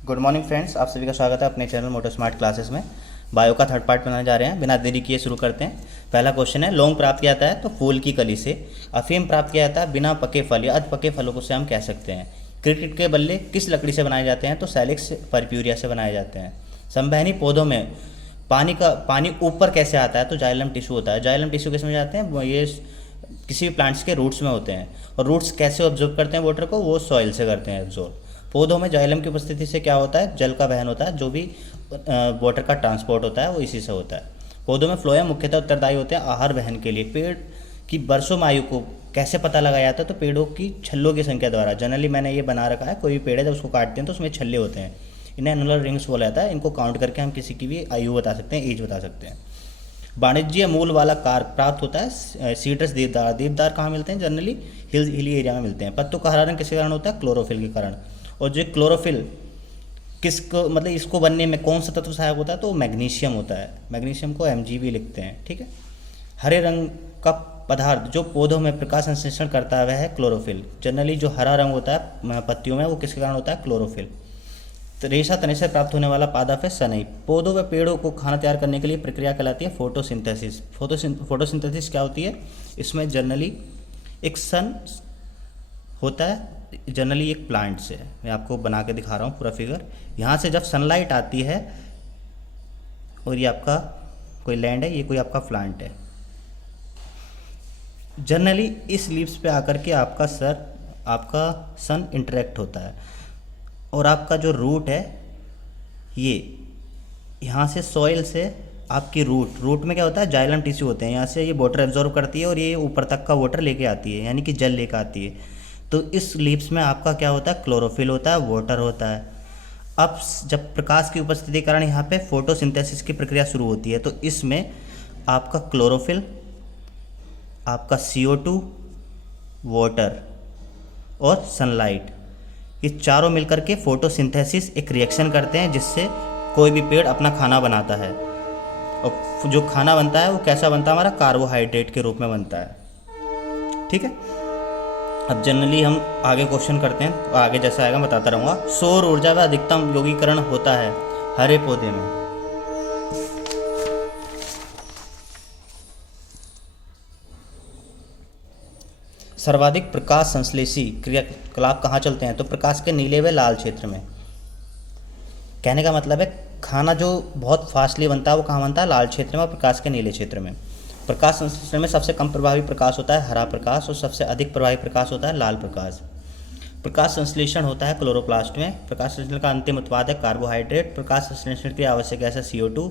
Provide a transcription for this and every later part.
Good morning friends, आप सभी का स्वागत है अपने चैनल मोटर स्मार्ट क्लासेस में। बायो का थर्ड पार्ट बनाने जा रहे हैं। बिना देरी किए शुरू करते हैं। पहला क्वेश्चन है, लौंग प्राप्त किया जाता है तो फूल की कली से। अफीम प्राप्त किया जाता है बिना पके फल या अध पके फलों को से हम कह सकते हैं। क्रिकेट के बल्ले किस लकड़ी से बनाए जाते हैं तो सैलिक्स परप्यूरिया से बनाए जाते हैं। संवहनी पौधों में पानी ऊपर कैसे आता है तो जाइलम टिश्यू होता है। जाइलम टिश्यू कैसे में जाते हैं, ये किसी भी प्लांट्स के रूट्स में होते हैं। और रूट्स कैसे ऑब्जॉर्व करते हैं वाटर को, वो सॉइल से करते हैं ऑब्जॉर्व। पौधों में जाइलम की उपस्थिति से क्या होता है, जल का वहन होता है। जो भी वाटर का ट्रांसपोर्ट होता है वो इसी से होता है। पौधों में फ्लोएम मुख्यतः उत्तरदायी होते हैं आहार वहन के लिए। पेड़ की वर्षों आयु को कैसे पता लगाया जाता है तो पेड़ों की छल्लों की संख्या द्वारा। जनरली मैंने ये बना रखा है, कोई भी पेड़ है जब उसको काटते हैं तो उसमें छल्ले होते हैं, इन्हें एनुलर रिंग्स बोला जाता है। इनको काउंट करके हम किसी की भी आयु बता सकते हैं, एज बता सकते हैं। वाणिज्य मूल वाला कार प्राप्त होता है सीट्रस देवदार। देवदार कहाँ मिलते हैं, जनरली हिली एरिया में मिलते हैं। पत्तों का हरा रंग किसके कारण होता है, क्लोरोफिल के कारण। और जो क्लोरोफिल किसको मतलब इसको बनने में कौन सा तत्व सहायक होता है तो मैग्नीशियम होता है। मैग्नीशियम को Mg लिखते हैं, ठीक है। हरे रंग का पदार्थ जो पौधों में प्रकाश संश्लेषण करता है वह है क्लोरोफिल। जनरली जो हरा रंग होता है पत्तियों में वो किसके कारण होता है, क्लोरोफिल। तो रेशा तने से प्राप्त होने वाला पादप है सनई। पौधों व पेड़ों को खाना तैयार करने के लिए प्रक्रिया कहलाती है फोटोसिंथेसिस। फोटोसिंथेसिस क्या होती है, इसमें जनरली एक सन होता है, जनरली एक प्लांट से। मैं आपको बना के दिखा रहा हूँ पूरा फिगर। यहाँ से जब सनलाइट आती है और ये आपका कोई लैंड है, ये कोई आपका प्लांट है। जनरली इस लीव्स पे आकर के आपका सन इंटरेक्ट होता है और आपका जो रूट है ये यहाँ से सॉइल से आपकी रूट में क्या होता है, जाइलम टिश्यू होते हैं। यहाँ से ये वाटर एब्जॉर्ब करती है और ये ऊपर तक का वाटर लेके आती है, यानी कि जल लेके आती है। तो इस लीव्स में आपका क्या होता है, क्लोरोफिल होता है, वाटर होता है। अब जब प्रकाश की उपस्थिति के कारण यहाँ पे फोटोसिंथेसिस की प्रक्रिया शुरू होती है तो इसमें आपका क्लोरोफिल, आपका CO2, वाटर और सनलाइट, ये चारों मिलकर के फोटोसिंथेसिस एक रिएक्शन करते हैं जिससे कोई भी पेड़ अपना खाना बनाता है। और जो खाना बनता है वो कैसा बनता है, हमारा कार्बोहाइड्रेट के रूप में बनता है, ठीक है। अब जनरली हम आगे क्वेश्चन करते हैं, तो आगे जैसा आएगा बताता रहूँगा। सौर ऊर्जा का अधिकतम यौगीकरण होता है हरे पौधे में। सर्वाधिक प्रकाश संश्लेषी क्रियाकलाप कहाँ चलते हैं तो प्रकाश के नीले व लाल क्षेत्र में। कहने का मतलब है खाना जो बहुत फास्टली बनता है वो कहाँ बनता है, लाल क्षेत्र में और प्रकाश के नीले क्षेत्र में। प्रकाश संश्लेषण में सबसे कम प्रभावी प्रकाश होता है हरा प्रकाश और सबसे अधिक प्रभावी प्रकाश होता है लाल प्रकाश। प्रकाश संश्लेषण होता है क्लोरोप्लास्ट में। प्रकाश संश्लेषण का अंतिम उत्पाद है कार्बोहाइड्रेट। प्रकाश संश्लेषण के आवश्यक गैस है CO2।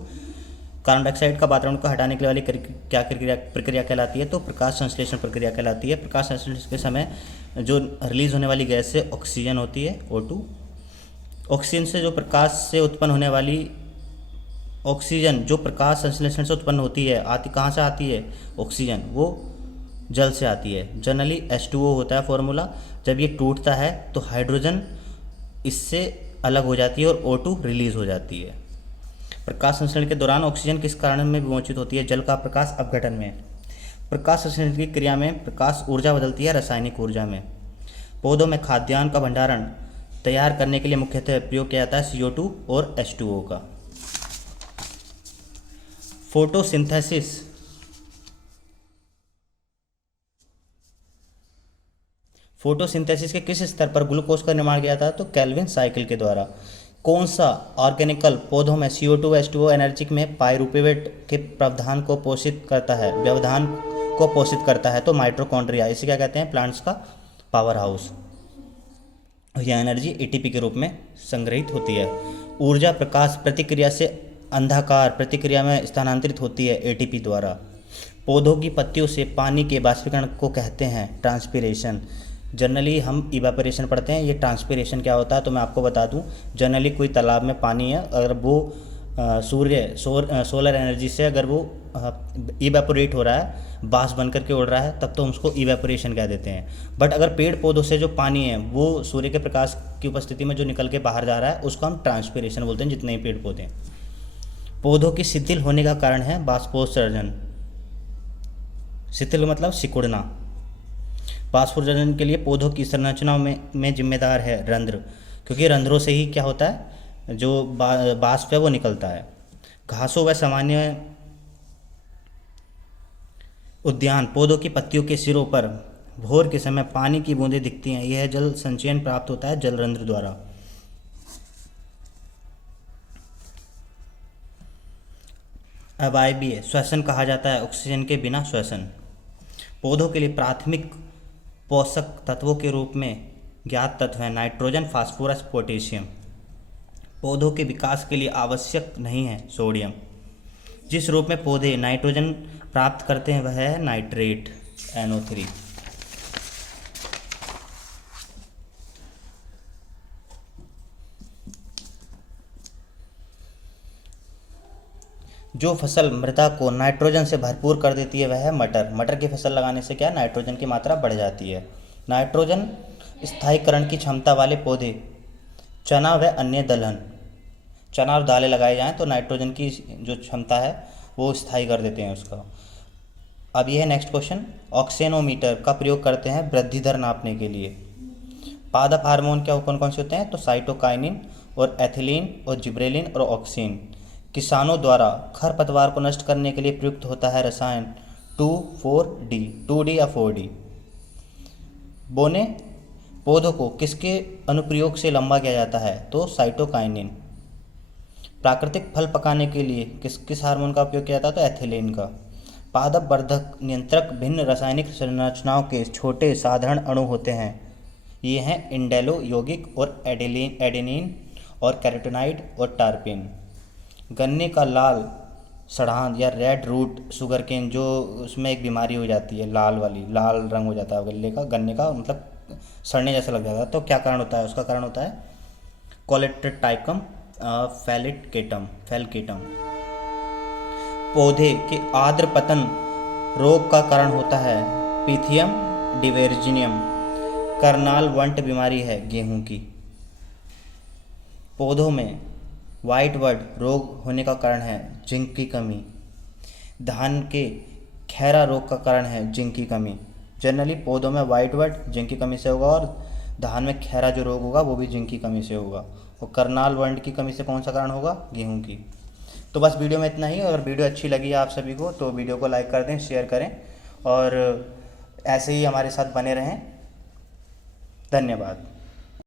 कार्बन डाइऑक्साइड का वातावरण को हटाने के वाली क्या प्रक्रिया कहलाती है तो प्रकाश संश्लेषण प्रक्रिया कहलाती है। प्रकाश संश्लेषण के समय जो रिलीज होने वाली गैस है ऑक्सीजन होती है, O2। ऑक्सीजन से जो प्रकाश से उत्पन्न होने वाली ऑक्सीजन जो प्रकाश संश्लेषण से उत्पन्न होती है आती कहाँ से आती है, ऑक्सीजन वो जल से आती है। जनरली H2O होता है फॉर्मूला। जब ये टूटता है तो हाइड्रोजन इससे अलग हो जाती है और O2 रिलीज हो जाती है। प्रकाश संश्लेषण के दौरान ऑक्सीजन किस कारण में विमोचित होती है, जल का प्रकाश अपघटन में। प्रकाश संश्लेषण की क्रिया में प्रकाश ऊर्जा बदलती है रासायनिक ऊर्जा में। पौधों में खाद्यान्न का भंडारण तैयार करने के लिए मुख्यतः प्रयोग किया जाता है CO2 और H2O का। फोटोसिंथेसिस फोटोसिंथेसिस के किस स्तर पर ग्लूकोज का निर्माण किया था तो केल्विन साइकिल के द्वारा। कौन सा ऑर्गेनिकल पौधों में CO2 H2O एनर्जी में पाइरूवेट के व्यवधान को पोषित करता है तो माइटोकॉन्ड्रिया। इसे क्या कहते हैं, प्लांट्स का पावर हाउस। यह एनर्जी ATP के रूप में संग्रहित होती है। ऊर्जा प्रकाश प्रतिक्रिया से अंधाकार प्रतिक्रिया में स्थानांतरित होती है ATP द्वारा। पौधों की पत्तियों से पानी के बाष्पीकरण को कहते हैं ट्रांसपीरेशन। जनरली हम इवापोरेशन पढ़ते हैं, ये ट्रांसपीरेशन क्या होता है तो मैं आपको बता दूं। जनरली कोई तालाब में पानी है, अगर वो सोलर एनर्जी से अगर वो इवेपोरेट हो रहा है, बाष्प बन करके उड़ रहा है, तब तो हम उसको इवेपोरेशन कह देते हैं। बट अगर पेड़ पौधों से जो पानी है वो सूर्य के प्रकाश की उपस्थिति में जो निकल के बाहर जा रहा है उसको हम ट्रांसपीरेशन बोलते हैं, जितने ही पेड़ पौधे हैं। पौधों की शिथिल होने का कारण है बाष्पोत्सर्जन। शिथिल मतलब सिकुड़ना। बाष्पोत्सर्जन के लिए पौधों की संरचना में जिम्मेदार है रंध्र, क्योंकि रंध्रों से ही क्या होता है, जो बाष्प है वो निकलता है। घासों व सामान्य उद्यान पौधों की पत्तियों के सिरों पर भोर के समय पानी की बूंदें दिखती हैं। यह जल संचयन प्राप्त होता है जलरंध्र द्वारा। अवायवीय श्वसन कहा जाता है ऑक्सीजन के बिना श्वसन। पौधों के लिए प्राथमिक पोषक तत्वों के रूप में ज्ञात तत्व हैं नाइट्रोजन, फास्फोरस, पोटेशियम। पौधों के विकास के लिए आवश्यक नहीं है सोडियम। जिस रूप में पौधे नाइट्रोजन प्राप्त करते हैं वह है नाइट्रेट, NO3। जो फसल मृदा को नाइट्रोजन से भरपूर कर देती है वह है मटर। मटर की फसल लगाने से क्या नाइट्रोजन की मात्रा बढ़ जाती है। नाइट्रोजन स्थायीकरण की क्षमता वाले पौधे चना व अन्य दलहन। चना और दालें लगाए जाएं तो नाइट्रोजन की जो क्षमता है वो स्थायी कर देते हैं उसका। अब ये है नेक्स्ट क्वेश्चन, ऑक्सेनोमीटर का प्रयोग करते हैं वृद्धि दर नापने के लिए। पादप हार्मोन क्या कौन कौन से होते हैं तो साइटोकाइनिन और एथिलीन और जिब्रेलिन और ऑक्सिन। किसानों द्वारा खरपतवार को नष्ट करने के लिए प्रयुक्त होता है रसायन 2,4-D, 2D या 4D। बोने पौधों को किसके अनुप्रयोग से लंबा किया जाता है तो साइटोकाइनिन। प्राकृतिक फल पकाने के लिए किस हार्मोन का उपयोग किया जाता है तो एथिलीन का। पादप वर्धक नियंत्रक भिन्न रासायनिक संरचनाओं के छोटे साधारण अणु होते हैं। ये हैं इंडेलो यौगिक और एडेनिन और कैरोटीनॉइड और टार्पिन। गन्ने का लाल सड़ांध या रेड रूट शुगर केन, जो उसमें एक बीमारी हो जाती है लाल वाली, लाल रंग हो जाता है गन्ने का मतलब सड़ने जैसा लग जाता है। तो क्या कारण होता है उसका कारण होता है कोलेट्रिटाइकम फैलकेटम। पौधे के आर्द्र पतन रोग का कारण होता है पिथियम डिवेर्जिनियम। करनाल वंट बीमारी है गेहूं की। पौधों में वाइट बर्ड रोग होने का कारण है जिंक की कमी। धान के खैरा रोग का कारण है जिंक की कमी। जनरली पौधों में वाइट बर्ड जिंक की कमी से होगा और धान में खैरा जो रोग होगा वो भी जिंक की कमी से होगा। और करनाल वंट की कमी से कौन सा कारण होगा गेहूं की। तो बस वीडियो में इतना ही। अगर वीडियो अच्छी लगी आप सभी को तो वीडियो को लाइक कर दें, शेयर करें और ऐसे ही हमारे साथ बने रहें। धन्यवाद।